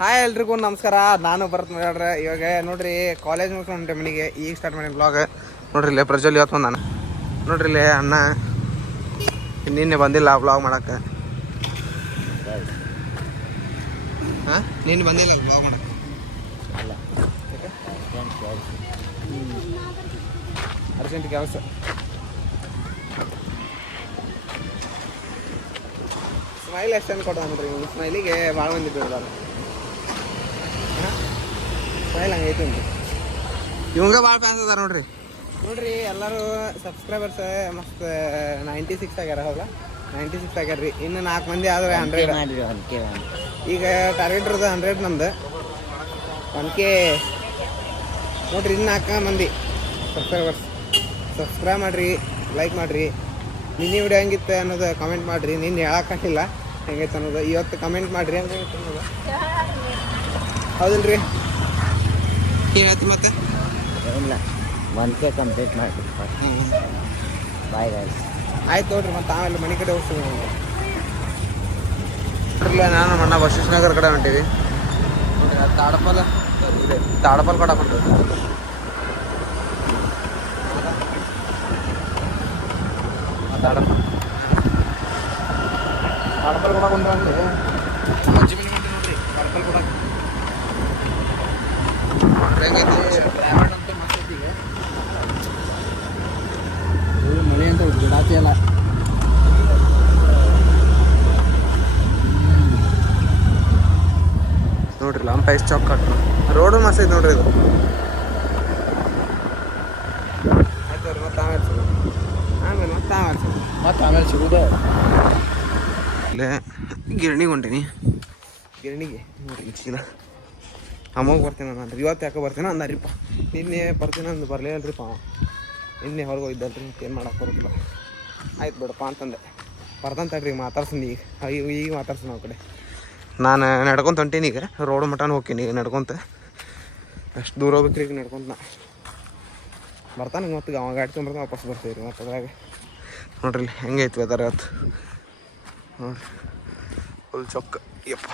Hi ಎಲ್ರಿಗೂ ನಮಸ್ಕಾರ. ನಾನು ಭರತ್ ಹೇಳ್ರಿ. ಇವಾಗ ನೋಡ್ರಿ ಕಾಲೇಜ್ ಮುಗಿಸ್ಕೊಂಡೆ ಮನೆಗೆ. ಈಗ ಸ್ಟಾರ್ಟ್ ಮಾಡಿ ಬ್ಲಾಗ್. ನೋಡ್ರಿ ಇಲ್ಲೇ ಪ್ರಜ್ವಲ್ ಇವತ್ತು ನಾನು ನೋಡ್ರಿ ಇಲ್ಲೇ ಅಣ್ಣ ನಿನ್ನೆ ಬಂದಿಲ್ಲ ಬ್ಲಾಗ್ ಮಾಡಕ್ಕೆ. ಹಾಂ ನಿನ್ನೆ ಬಂದಿಲ್ಲ ಬ್ಲಾಗ್ ಮಾಡಕ್ಕೆ. ಅರ್ಜೆಂಟ್ ಕೆಲಸ. ಸ್ಮೈಲ್ ಎಷ್ಟು ಚಂದ ಕೊಡ್ದ ನೋಡ್ರಿ. ಸ್ಮೈಲಿಗೆ ಭಾಳ ಮಂದಿ ಬೀಳ್ದಾರ. ಸ್ಮೈಲ್ ಹಂಗೈತಿ ಇವಂಗ ಭಾಳ ಫ್ಯಾನ್ಸ್ ಅದಾರ ನೋಡ್ರಿ. ನೋಡ್ರಿ ಎಲ್ಲರೂ ಸಬ್ಸ್ಕ್ರೈಬರ್ಸ್ ಮಸ್ತ್ 96 ಆಗ್ಯಾರ. ಹೌದಾ 96 ಆಗ್ಯಾರ ರೀ. ಇನ್ನು 4 ಮಂದಿ ಆದ್ರೆ 100. ಈಗ ಟಾರ್ಗೆಟ್ ಇರೋದು 100 ನಮ್ದು. 1K ನೋಡ್ರಿ. ಇನ್ನು 4 ಮಂದಿ ಸಬ್ಸ್ಕ್ರೈಬರ್ಸ್. ಸಬ್ಸ್ಕ್ರೈಬ್ ಮಾಡಿರಿ, ಲೈಕ್ ಮಾಡಿರಿ. ನಿನ್ನೆ ವಿಡಿಯೋ ಹೆಂಗಿತ್ತು ಅನ್ನೋದು ಕಮೆಂಟ್ ಮಾಡಿರಿ. ನಿನ್ನೆ ಹೇಳಕ್ಕಾಗಿಲ್ಲ ಹೆಂಗೈತೆ ಅನ್ನೋದು. ಇವತ್ತು ಕಮೆಂಟ್ ಮಾಡಿರಿ ಹೆಂಗೈತೆ ಅನ್ನೋದು. ಹೌದಿಲ್ಲ ರೀ? ಏನೈತಿ ಮತ್ತೆ ಇಲ್ಲ 1K ಕಂಪ್ಲೀಟ್ ಮಾಡ್ತೀವಿ. Bye guys. ಆಯ್ತು ನೋಡ್ರಿ. ಮತ್ತೆ ಆಮೇಲೆ ಮನೆ ಕಡೆ ಹೋಗ್ತೀವಿ. ನೋಡ್ರಿಲ್ಲ ನಾನು ಮಣ್ಣ ಬಸವೇಶ್ವರ ನಗರ ಕಡೆ ಹೊಂಟೀವಿ. ನೋಡ್ರಿ ತಾಡಪಲ್ ಇದೆ. ತಾಡಪಲ್ ಕಡೆ ಹೊಂಟೀವಿ. ತಾಡಪಲ್ ಕೂಡ ಬಂದ್ರೆ ಅಜ್ಜಿ ಮನೆ ಹೊಂಟೀವಿ ನೋಡ್ರಿ. ತಾಡಪಲ್ ಕೂಡ ಹೆಂಗೈತಿ ಟ್ರಾವೆಲ್ ಅಂತ ಮಸ್ತ್ ಐತಿ. ಈಗ ಮಳೆ ಅಂತ ಬಿಡಾತಿ ಅಲ್ಲ. ನೋಡ್ರಿ ಲಂಪೈಸ್ ಚೌಕ್ ಕಟ್ರು. ರೋಡು ಮಸ್ತ್ ಐತಿ ನೋಡ್ರಿ ಇದು. ಆಯ್ತು ಅವ್ರಿ ಮತ್ತೆ ಆಮೇಲೆ ಸಿಗೋದು. ಆಮೇಲೆ ಸಿಗೋದು. ಇಲ್ಲೇ ಗಿರಣಿಗೆ ಹೊಂಟೀನಿ. ಗಿರಣಿಗೆ ನೋಡ್ರಿ ಚೀಲ ಅಮ್ಮಗೆ ಬರ್ತೀನಿ ನಾನು. ಇವತ್ತು ಯಾಕೆ ಬರ್ತೀನಿ ಅಂದಾರಿಪ್ಪ. ನಿನ್ನೆ ಬರ್ತೀನಿ ಅಂದು ಬರಲೇ ಅಲ್ರಿಪ್ಪ. ನಿನ್ನೆ ಹೊರಗೆ ಹೋಗಿದ್ದಲ್ರಿ. ಏನು ಮಾಡಕ್ಕೆ ಬರೋದಿಲ್ಲ. ಆಯ್ತು ಬಿಡಪ್ಪ ಅಂತಂದೆ. ಬರ್ದಂತಡ್ರಿ ಈಗ ಮಾತಾಡ್ಸೀನಿ. ಈಗ ಮಾತಾಡ್ಸೀನಿ ನಾವು ಕಡೆ. ನಾನು ನಡ್ಕೊತ ಹೊಂಟೀನಿ. ಈಗ ರೋಡ್ ಮಟನ ಹೋಗ್ತೀನಿ. ಈಗ ನಡ್ಕೊತ ಅಷ್ಟು ದೂರ ಹೋಗ್ಬೇಕ್ರಿ. ಈಗ ನಡ್ಕೊಂತ ನಾ ಬರ್ತಾನೆ. ಮತ್ತೆ ಅವ ಗಾಡಿ ತೊಗೊಂಡ್ಬರ್ತಾನೆ ವಾಪಸ್ ಬರ್ತೀವಿ ರೀ. ಮತ್ತು ಅದ್ರಾಗ ನೋಡ್ರಿ ಹೆಂಗೈತಿ ವೆದರ್ ಇವತ್ತು. ನೋಡಿರಿ ಫುಲ್ ಚೊಕ್ಕ. ಯಪ್ಪ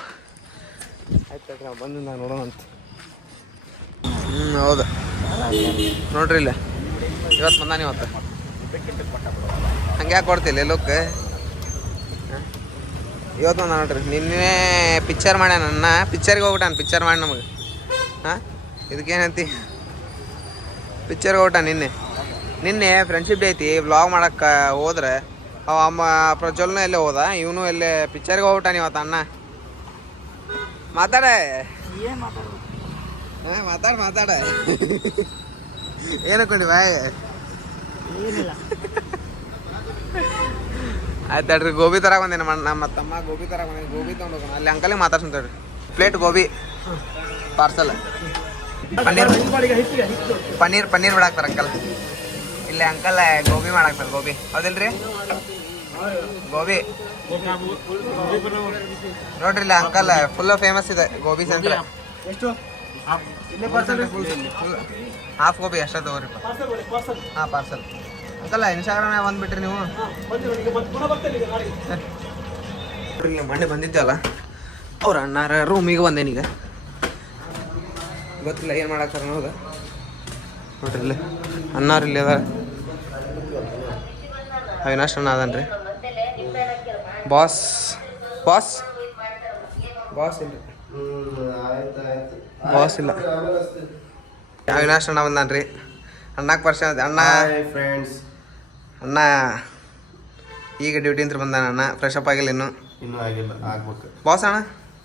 ಆಯ್ತು ನಾವು ಬಂದು ನಾನು ನೋಡೋಣ ಅಂತ. ಹೌದು ನೋಡ್ರಿ ಇಲ್ಲ ಇವತ್ತು ಬಂದಾನೆ. ಇವತ್ತು ಹಂಗೆ ಯಾಕೆ ಕೊಡ್ತಿಲ್ಲ ಎಲ್ಲೋಕ್ಕೆ. ಇವತ್ತು ಬಂದ ನೋಡ್ರಿ. ನಿನ್ನೆ ಪಿಕ್ಚರ್ ಮಾಡ್ಯಾನ. ನನ್ನ ಪಿಕ್ಚರ್ಗೆ ಹೋಗ್ಬಿಟ್ಟಾನ. ಪಿಕ್ಚರ್ ಮಾಡಿ ನಮಗೆ. ಹಾಂ ಇದಕ್ಕೇನಂತಿ ಪಿಕ್ಚರ್ಗೆ ಹೋಗ್ಬಿಟ್ಟಾನ. ನಿನ್ನೆ ಫ್ರೆಂಡ್ಶಿಪ್ ಡೇ ಐತಿ. ವ್ಲಾಗ್ ಮಾಡಕ್ಕೆ ಹೋದ್ರೆ ಅವ ಅಮ್ಮ ಪ್ರಜ್ವಲ್ನೂ ಎಲ್ಲೇ ಹೋದ. ಇವನು ಎಲ್ಲೇ ಪಿಕ್ಚರ್ಗೆ ಹೋಗ್ಬಿಟ್ಟಾನ ಇವತ್ತು ಅಣ್ಣ. ಮಾತಾಡ ಮಾತಾಡ ಏನಕ್ಕೊಂಡಿ ಬಾಯ್. ಆಯ್ತಾಡ್ರಿ. ಗೋಬಿ ತರಕ್ಕೆ ಬಂದೇನೆ. ನಮ್ಮ ತಮ್ಮ ಗೋಬಿ ತರಕ್ಕೆ ಬಂದೇನೆ. ಗೋಬಿ ತೊಗೊಂಡೋಗೋಣ. ಅಲ್ಲಿ ಅಂಕಲಿಗೆ ಮಾತಾಡ್ಸಂತೇಳ್ರಿ. Plate gobi parcel. ಪನ್ನೀರ್ ಬಿಡಾಕ್ತಾರೆ ಅಂಕಲ್. ಇಲ್ಲಿ ಅಂಕಲ್ ಗೋಬಿ ಮಾಡಾಕ್ತಾರೆ. ಗೋಬಿ ಹೌದಿಲ್ರಿ? ಗೋಬಿ ನೋಡ್ರಿ ಇಲ್ಲ ಅಂಕಲ್ ಫುಲ್ ಫೇಮಸ್ ಇದೆ ಗೋಬಿ ಸೆಂಟ್ರ್. ಹಾಫ್ ಗೋಬಿ ಅಷ್ಟೇ ತಗೋರಿಪ್ಪ. ಹಾಂ ಪಾರ್ಸಲ್. ಅಂಕಲ್ ಇನ್ಸ್ಟಾಗ್ರಾಮ್ನಾಗ ಬಂದುಬಿಟ್ರಿ ನೀವು. ಇಲ್ಲಿ ಮೊನ್ನೆ ಬಂದಿದ್ದಲ್ಲ ಅವ್ರ ಅಣ್ಣಾರ ರೂಮಿಗೆ ಬಂದೇನೀಗ. ಗೊತ್ತಿಲ್ಲ ಏನು ಮಾಡಾಕ್ತಾರ ಅನ್ನೋದು. ನೋಡ್ರಿ ಇಲ್ಲಿ ಅಣ್ಣಾರು ಇಲ್ಲಿ ಅದಾರ. ಅವಿನಾಶ್ ಅಣ್ಣ ಅದನ್ರಿ. ಬಾಸ್ ಇಲ್ಲ. ಬಾಸ್ ಇಲ್ಲ. ಅವಿನಾಶ್ ಅಣ್ಣ ಬಂದಾನ್ರಿ. ಅಣ್ಣಕ್ಕೆ ಪರಿಚಯ ಅಣ್ಣ ಫ್ರೆಂಡ್ಸ್. ಅಣ್ಣ ಈಗ ಡ್ಯೂಟಿ ಅಂತ ಬಂದಾನ. ಅಣ್ಣ ಫ್ರೆಶ್ ಅಪ್ ಆಗಿಲ್ಲ ಇನ್ನೂ ಆಗಿಲ್ಲ, ಆಗ್ಬೇಕು. ಬಾಸ್ ಅಣ್ಣ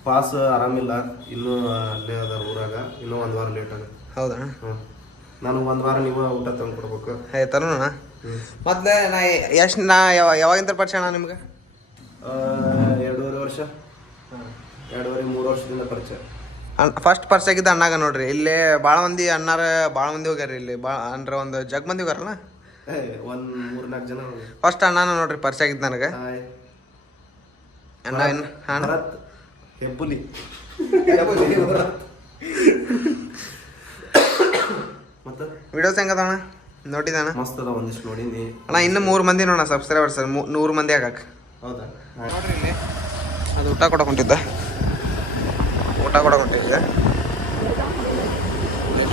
ಪಾಸ್ ಆರಾಮಿಲ್ಲ. ಇನ್ನೂ ಅಲ್ಲೇ ಅದ ಊರಾಗ. ಇನ್ನೂ 1 ವಾರ ಲೇಟ್ ಆಗುತ್ತೆ. ಹೌದಾ? ನಾನು 1 ವಾರ ನೀವು ಊಟ ತಂದು ಕೊಡ್ಬೇಕು. ತರೋಣ. ಮೊದ್ಲು ಯಾವಾಗಿಂದ ಪರಿಚಯ ಅಣ್ಣ ನಿಮ್ಗೆ? 2.5 ವರ್ಷ. 2.5-3 ವರ್ಷದಿಂದ ಪರಿಚಯ. ಫಸ್ಟ್ ಪರಿಚಯ ಆಗಿದ್ದ ಅಣ್ಣಾಗ ನೋಡ್ರಿ. ಇಲ್ಲಿ ಭಾಳ ಮಂದಿ ಅಣ್ಣಾರ ಭಾಳ ಮಂದಿ ಹೋಗ್ಯಾರ. ಇಲ್ಲಿ ಅಂದ್ರೆ ಒಂದು ಜಗ್ ಮಂದಿ ಹೋಗ್ಯಾರಲ್ಲ. 3-4 ಜನ. ಫಸ್ಟ್ ಅಣ್ಣನ ನೋಡ್ರಿ ಪರಿಚಯ ಆಗಿದ್ದು ನನಗೆ. ಅಣ್ಣ ಹೆಬ್ಬುಲಿ ಮತ್ತೆ ವಿಡಿಯೋಸ್ ಹೆಂಗದಣ್ಣ ನೋಡಿದಣ್ಣ? ಮಸ್ತ್ ಅದ. ಒಂದಿಷ್ಟು ನೋಡಿನಿ ಅಣ್ಣ. ಇನ್ನು 3 ಮಂದಿ ನೋಡೋಣ ಸಬ್ಸ್ಕ್ರೈಬರ್ಸ್. 100 ಮಂದಿ ಆಗಕ್ಕೆ. ಹೌದಾ? ನೋಡ್ರಿ ಇಲ್ಲಿ ಅದು ಊಟ ಕೊಡಕ್ಕೆ ಹೊಂಟಿದ್ದ. ಊಟ ಕೊಡೋ ಹೊಂಟೀವಿ ಈಗ.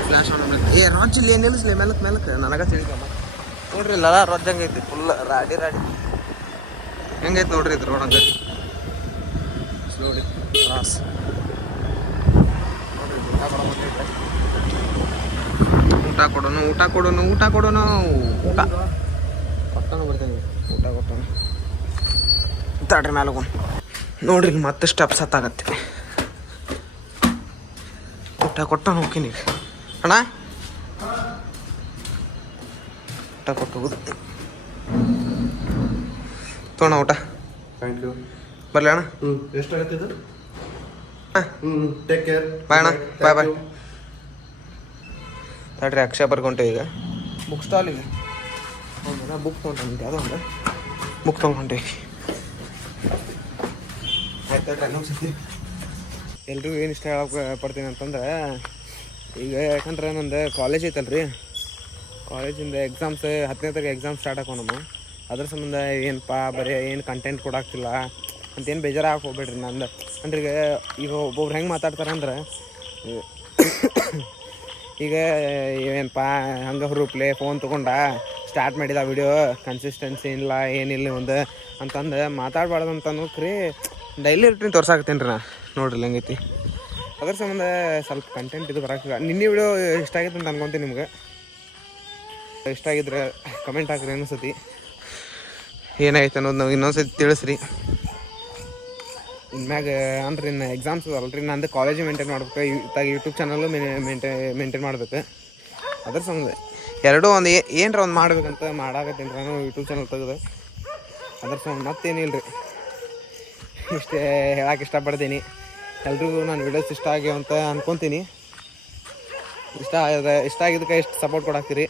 ಫ್ಲಾಶ್ ಆನ್ ಏ ರಾಜ್ ಇಲ್ಲಿ ಏನು ನಿಲ್ಲಿಸ್ಲಿ ಮೆಲ್ಲಕ್ಕೆ ನನಗೆ ತಿಳಿದಮ್ಮ ನೋಡ್ರಿ ಇಲ್ಲ ರೊಜ್ಜ ಹಂಗೈತಿ ಫುಲ್ ರಾಡಿ ಹೆಂಗೈತಿ ನೋಡ್ರಿ ಇದು ರೋಡ್ ಹಂಗೆ ಸ್ಲೋಡಿ ಕ್ರಾಸ್ ನೋಡ್ರಿ ಊಟ ಕೊಡೋನು ಊಟ ಕೊಟ್ಟನು ಬರ್ತೀನಿ ಊಟ ಕೊಟ್ಟನು ತಾಡ್ರಿ ಮ್ಯಾಲ ನೋಡ್ರಿ ಮತ್ತೆ ಸ್ಟೆಪ್ಸ್ ಹತ್ತಾಗತ್ತೆ ಊಟ ಕೊಟ್ಟನು ಹೋಗ್ತೀನಿ ಈಗ ಅಣ್ಣ ಊಟ ಕೊಟ್ಟು ಹೋಗುದು ತೋಣ ಊಟ ಥ್ಯಾಂಕ್ ಯು. ಬರ್ಲಿ ಅಣ್ಣ. ಎಷ್ಟಾಗತ್ತೆ ಇದು? Take care. ಬಾಯ್ ಅಣ್ಣ. ಬಾಯ್ ತಡ್ರಿ ಅಕ್ಷಯ ಬರ್ಕೊಂಟೆ ಈಗ ಬುಕ್ ಸ್ಟಾಲಿಗೆ ಹೌದಾ ಬುಕ್ ತೊಗೊಂಡು ಯಾವುದೋ ಒಂದು ಬುಕ್ ತೊಗೊಂಡು ಆಯ್ತು ಎಲ್ರಿಗೂ ಏನು ಇಷ್ಟ ಹೇಳಕ್ಕೆ ಪಡ್ತೀನಿ ಅಂತಂದ್ರೆ ಈಗ ಯಾಕಂದ್ರೆ ನಂದು ಕಾಲೇಜ್ ಐತಲ್ರಿ ಕಾಲೇಜಿಂದ ಎಕ್ಸಾಮ್ಸ್ 10ನೇ ತಾರೀಕು ಎಕ್ಸಾಮ್ ಸ್ಟಾರ್ಟ್ ಹಾಕೋ ನಮ್ಮ ಅದ್ರ ಸಂಬಂಧ ಏನಪ್ಪ ಬರೀ ಏನು ಕಂಟೆಂಟ್ ಕೊಡಾಕ್ತಿಲ್ಲ ಅಂತೇನು ಬೇಜಾರಾಗಿ ಹೋಗ್ಬೇಡ್ರಿ ನಂದು ಅಂದ್ರೆ ಈಗ ಒಬ್ಬೊಬ್ರು ಹೆಂಗೆ ಮಾತಾಡ್ತಾರಂದ್ರೆ ಈಗ ಏನಪ್ಪ ಹಂಗೆ ಹುರುಪ್ಲೆ ಫೋನ್ ತೊಗೊಂಡ ಸ್ಟಾರ್ಟ್ ಮಾಡಿದ ವಿಡಿಯೋ ಕನ್ಸಿಸ್ಟೆನ್ಸಿ ಇಲ್ಲ ಏನಿಲ್ಲ ಒಂದು ಅಂತಂದು ಮಾತಾಡ್ಬಾರ್ದು ಅಂತಂದು ಕ್ರೀ ಡೈಲಿ ರೂಟೀನ್ ತೋರ್ಸಾಕತ್ತೀನಿ ರೀ ನಾ ನೋಡ್ರಿ ಹೆಂಗೈತಿ ಅದ್ರ ಸಂಬಂಧ ಸ್ವಲ್ಪ ಕಂಟೆಂಟ್ ಇದು ಬರೋಕ್ಕಿಲ್ಲ ನಿನ್ನೆ ವಿಡಿಯೋ ಇಷ್ಟ ಆಗೈತೆ ಅಂತ ಅನ್ಕೊತೀನಿ ನಿಮ್ಗೆ ಇಷ್ಟ ಆಗಿದ್ರೆ ಕಮೆಂಟ್ ಹಾಕ್ರಿ ಇನ್ನೊಂದ್ಸತಿ ಏನಾಯ್ತು ಅನ್ನೋದು ನಾವು ಇನ್ನೊಂದ್ಸತಿ ತಿಳಿಸ್ರಿ ಇನ್ಮ್ಯಾಗ ಅಂದ್ರೆ ಇನ್ನು ಎಕ್ಸಾಮ್ಸ್ ಅಲ್ರಿ ನಂದು ಕಾಲೇಜ್ ಮೇಂಟೈನ್ ಮಾಡ್ಬೇಕು ಇತ್ತಾಗ ಯೂಟ್ಯೂಬ್ ಚಾನಲ್ಲು ಮೇಂಟೈನ್ ಮಾಡ್ಬೇಕು ಅದ್ರ ಸಂಬಂಧ ಎರಡೂ ಒಂದು ಏನರ ಒಂದು ಮಾಡ್ಬೇಕಂತ ಮಾಡಾಕತ್ತೀನಿ ರೀ ನಾನು ಯೂಟ್ಯೂಬ್ ಚಾನಲ್ ತೆಗೆದು ಅದ್ರ ಸಂಬಂಧ ಮತ್ತೇನಿಲ್ಲ ರೀ ಇಷ್ಟೇ ಹೇಳಕ್ಕೆ ಇಷ್ಟಪಡ್ತೀನಿ ಎಲ್ರಿಗೂ ನಾನು ವಿಡಿಯೋಸ್ ಇಷ್ಟ ಆಗ್ಯಾವ ಅಂತ ಅನ್ಕೊತೀನಿ ಇಷ್ಟ ಆಗಿದ್ದಕ್ಕೆ ಎಷ್ಟು ಸಪೋರ್ಟ್ ಕೊಡಾಕ್ತೀರಿ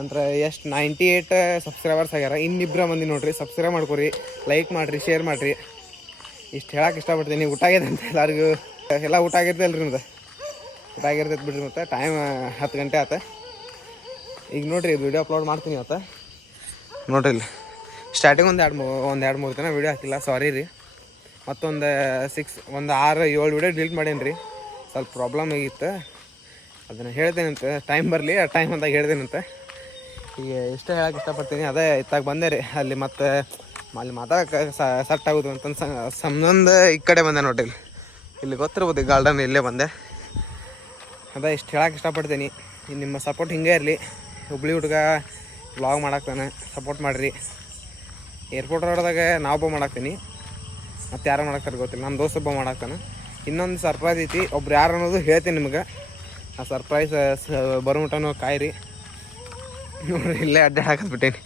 ಅಂದ್ರೆ ಎಷ್ಟು 98 ಸಬ್ಸ್ಕ್ರೈಬರ್ಸ್ ಆಗ್ಯಾರ ಇನ್ನಿಬ್ಬರ ಮಂದಿ ನೋಡಿರಿ ಸಬ್ಸ್ಕ್ರೈಬ್ ಮಾಡ್ಕೊರಿ ಲೈಕ್ ಮಾಡಿರಿ ಶೇರ್ ಮಾಡಿರಿ ಇಷ್ಟು ಹೇಳಕ್ಕೆ ಇಷ್ಟಪಡ್ತೀನಿ ಊಟ ಆಗಿದೆ ಅಂತ ಎಲ್ಲರಿಗೂ ಎಲ್ಲ ಊಟ ಆಗಿರ್ತದೆ ಅಲ್ರಿ ನಿಮ್ದು ಊಟ ಆಗಿರ್ತೈತೆ ಬಿಡ್ರಿ ಮತ್ತು ಟೈಮ್ 10 ಗಂಟೆ ಆತ ಈಗ ನೋಡಿರಿ ವಿಡಿಯೋ ಅಪ್ಲೋಡ್ ಮಾಡ್ತೀನಿ ಇವತ್ತು ನೋಡಿರಿ ಇಲ್ಲಿ ಸ್ಟಾರ್ಟಿಂಗ್ ಒಂದು 2-3 ದಿನ ವೀಡಿಯೋ ಹಾಕಿಲ್ಲ ಸಾರಿ ರೀ ಮತ್ತೊಂದು 6-7 ವಿಡಿಯೋ ಡಿಲೀಟ್ ಮಾಡೇನಿ ರೀ ಸ್ವಲ್ಪ ಪ್ರಾಬ್ಲಮ್ ಆಗಿತ್ತು ಅದನ್ನು ಹೇಳ್ತೇನಂತ ಟೈಮ್ ಬರಲಿ ಆ ಟೈಮ್ ಅಂದಾಗ ಹೇಳ್ತೇನಂತ ಈಗ ಇಷ್ಟ ಹೇಳಕ್ಕೆ ಇಷ್ಟಪಡ್ತೀನಿ ಅದೇ ಇತ್ತಾಗ ಬಂದೆ ರೀ ಅಲ್ಲಿ ಮತ್ತೆ ಅಲ್ಲಿ ಮಾತಾಡೋಕೆ ಸೆಟ್ ಆಗೋದು ಅಂತಂದು ಸಂಬಂಧ ಈ ಕಡೆ ಬಂದೆ ನೋಡ್ರಿ ಇಲ್ಲಿ ಗೊತ್ತಿರ್ಬೋದು ಗಾರ್ಡನ್ ಇಲ್ಲೇ ಬಂದೆ ಅದೇ ಇಷ್ಟು ಹೇಳಕ್ಕೆ ಇಷ್ಟಪಡ್ತೀನಿ ನಿಮ್ಮ ಸಪೋರ್ಟ್ ಹಿಂಗೆ ಇರಲಿ ಹುಬ್ಳಿ ಹುಡುಗ ವ್ಲಾಗ್ ಮಾಡಾಕ್ತಾನೆ ಸಪೋರ್ಟ್ ಮಾಡಿರಿ ಏರ್ಪೋರ್ಟ್ ರೋಡ್ದಾಗ ನಾವೊಬ್ಬ ಮಾಡಾಕ್ತೀನಿ ಮತ್ತು ಯಾರು ಮಾಡಾಕ್ತಾರೆ ಗೊತ್ತಿಲ್ಲ ನಮ್ಮ ದೋಸ್ತ ಒಬ್ಬ ಮಾಡಾಕ್ತಾನೆ ಇನ್ನೊಂದು ಸರ್ಪ್ರೈಸ್ ಐತಿ ಒಬ್ರು ಯಾರು ಅನ್ನೋದು ಹೇಳ್ತೀನಿ ನಿಮ್ಗೆ ಆ ಸರ್ಪ್ರೈಸ್ ಬರೋ ಮಟನೂ ಕಾಯಿರಿ ನೋಡ್ರಿ ಇಲ್ಲೇ ಅಡ್ಡಾಡಕತ್ಬಿಟ್ಟೇನಿ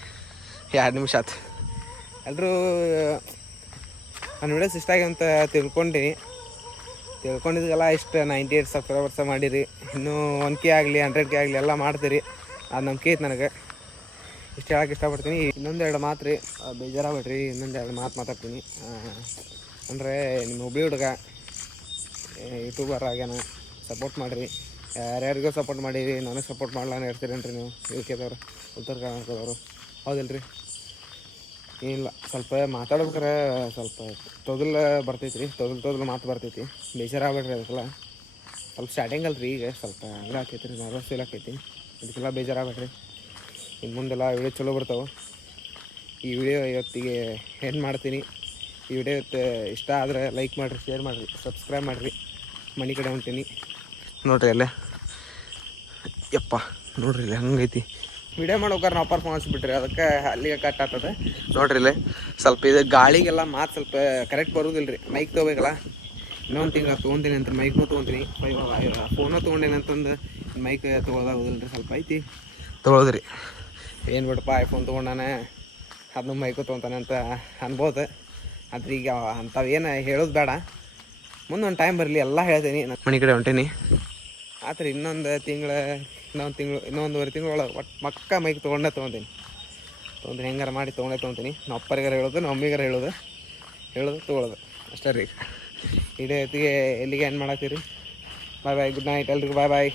2 ನಿಮಿಷ ಆಯ್ತು ಎಲ್ಲರೂ ನನ್ನ ವಿಡಿಯೋಸ್ ಇಷ್ಟ ಆಗಿ ಅಂತ ತಿಳ್ಕೊಂಡಿದ್ದೆಲ್ಲ ಇಷ್ಟು 98 ಸಬ್ಸ್ಕ್ರೈಬರ್ಸ ಮಾಡಿರಿ ಇನ್ನೂ 1K ಆಗಲಿ 100K ಆಗಲಿ ಎಲ್ಲ ಮಾಡ್ತೀರಿ ಅದು ನಂಬಿಕೆ ಐತೆ ನನಗೆ ಇಷ್ಟು ಹೇಳಕ್ಕೆ ಇಷ್ಟಪಡ್ತೀನಿ ಇನ್ನೊಂದೆರಡು ಮಾತು ರೀ ಬೇಜಾರಾಗ್ಬೇಡ್ರಿ ಇನ್ನೊಂದೆರಡು ಮಾತು ಮಾತಾಡ್ತೀನಿ ಅಂದರೆ ನಿಮ್ಮ ಹುಬ್ಳಿ ಹುಡುಗ ಯೂಟ್ಯೂಬರ್ ಆಗ್ಯಾನ ಸಪೋರ್ಟ್ ಮಾಡಿರಿ ಯಾರ್ಯಾರಿಗೂ ಸಪೋರ್ಟ್ ಮಾಡಿರಿ ನನಗೆ ಸಪೋರ್ಟ್ ಮಾಡ್ಲಾನ ಇರ್ತೀರೇನ್ರಿ ನೀವು ಯುಕೆದವ್ರು ಉತ್ತರ ಕರ್ನಾಟಕದವರು ಹೌದಿಲ್ಲ ರೀ ಏನಿಲ್ಲ ಸ್ವಲ್ಪ ಮಾತಾಡ್ಬೇಕಾರೆ ಸ್ವಲ್ಪ ಬರ್ತೈತಿ ರೀ ತೊದಲು ಮಾತು ಬರ್ತೈತಿ ಬೇಜಾರಾಗ್ಬೇಡ್ರಿ ಅದಕ್ಕೆಲ್ಲ ಸ್ವಲ್ಪ ಸ್ಟಾರ್ಟಿಂಗ್ ಅಲ್ರಿ ಈಗ ಸ್ವಲ್ಪ ಹಂಗೆ ಆಕೈತಿ ರೀ ನರ್ವಸ್ ಫೀಲ್ ಆಕೈತಿ ಅದಕ್ಕೆಲ್ಲ ಬೇಜಾರಾಗ್ಬೇಡ್ರಿ ಇನ್ನು ಮುಂದೆಲ್ಲ ವಿಡಿಯೋ ಚಲೋ ಬರ್ತಾವೆ ಈ ವಿಡಿಯೋ ಇವತ್ತಿಗೆ ಏನು ಮಾಡ್ತೀನಿ ಈ ವಿಡಿಯೋ ಇಷ್ಟ ಆದರೆ ಲೈಕ್ ಮಾಡಿರಿ ಶೇರ್ ಮಾಡಿರಿ ಸಬ್ಸ್ಕ್ರೈಬ್ ಮಾಡಿರಿ ಮನೆ ಕಡೆ ಹೊಂಟೀನಿ ನೋಡ್ರಿ ಅಲ್ಲೇ ಯಪ್ಪ ನೋಡ್ರಿ ಇಲ್ಲಿ ಹಂಗೈತಿ ವಿಡಿಯೋ ಮಾಡೋಕ್ಕಾರ ನಾವು ಪರ್ಫಾರ್ಮೆನ್ಸ್ ಬಿಟ್ರಿ ಅದಕ್ಕೆ ಅಲ್ಲಿಗೆ ಕಟ್ ಆಗ್ತದೆ ನೋಡ್ರಿ ಇಲ್ಲೇ ಸ್ವಲ್ಪ ಇದು ಗಾಳಿಗೆಲ್ಲ ಮಾತು ಸ್ವಲ್ಪ ಕರೆಕ್ಟ್ ಬರೋದಿಲ್ಲ ರೀ ಮೈಕ್ ತೊಗೋಬೇಕಲ್ಲ ಇನ್ನೊಂದು ತಿಂಗಳು ತೊಗೊಂತೀನಿ ಅಂತ ಮೈಕ್ನೂ ತೊಗೊಂತೀನಿ ಫೋನೂ ತೊಗೊಂಡೇನೆ ಅಂತಂದು ಮೈಕ್ ತೊಗೊಳೋದಾಗೋದಿಲ್ಲ ರೀ ಸ್ವಲ್ಪ ಐತಿ ತೊಗೊಳೋದ್ರಿ ಏನು ಬಿಡಪ್ಪ ಐಫೋನ್ ತೊಗೊಂಡಾನೆ ಅದನ್ನು ಮೈಕು ತೊಗೊತಾನೆ ಅಂತ ಅನ್ಬೋದು ಆದ್ರೆ ಈಗ ಅಂಥವೇನು ಹೇಳೋದು ಬೇಡ ಮುಂದೊಂದು ಟೈಮ್ ಬರಲಿ ಎಲ್ಲ ಹೇಳ್ತೀನಿ ಮನೆ ಕಡೆ ಹೊಂಟೀನಿ ಆತ್ರಿ ಇನ್ನೊಂದುವರೆ ತಿಂಗಳೊಳಗೆ ಒಟ್ಟು ಮಕ್ಕ ಮೈಕ್ ತೊಗೊಂತೀನಿ ಹೆಂಗಾರ ಮಾಡಿ ತೊಗೊಂತೀನಿ ನಮ್ಮ ಅಪ್ಪರಿಗಾರ ಹೇಳೋದು ನಮ್ಮ ಮಮ್ಮಿಗಾರ ಹೇಳೋದು ತೊಗೊಳೋದು ಅಷ್ಟೇ ರೀ ಇಡೀ ಹೊತ್ತಿಗೆ ಎಲ್ಲಿಗೆ ಏನು ಮಾಡತ್ತೀರಿ ಬಾಯ್ ಗುಡ್ ನೈಟ್ ಎಲ್ರಿಗೂ ಬಾಯ್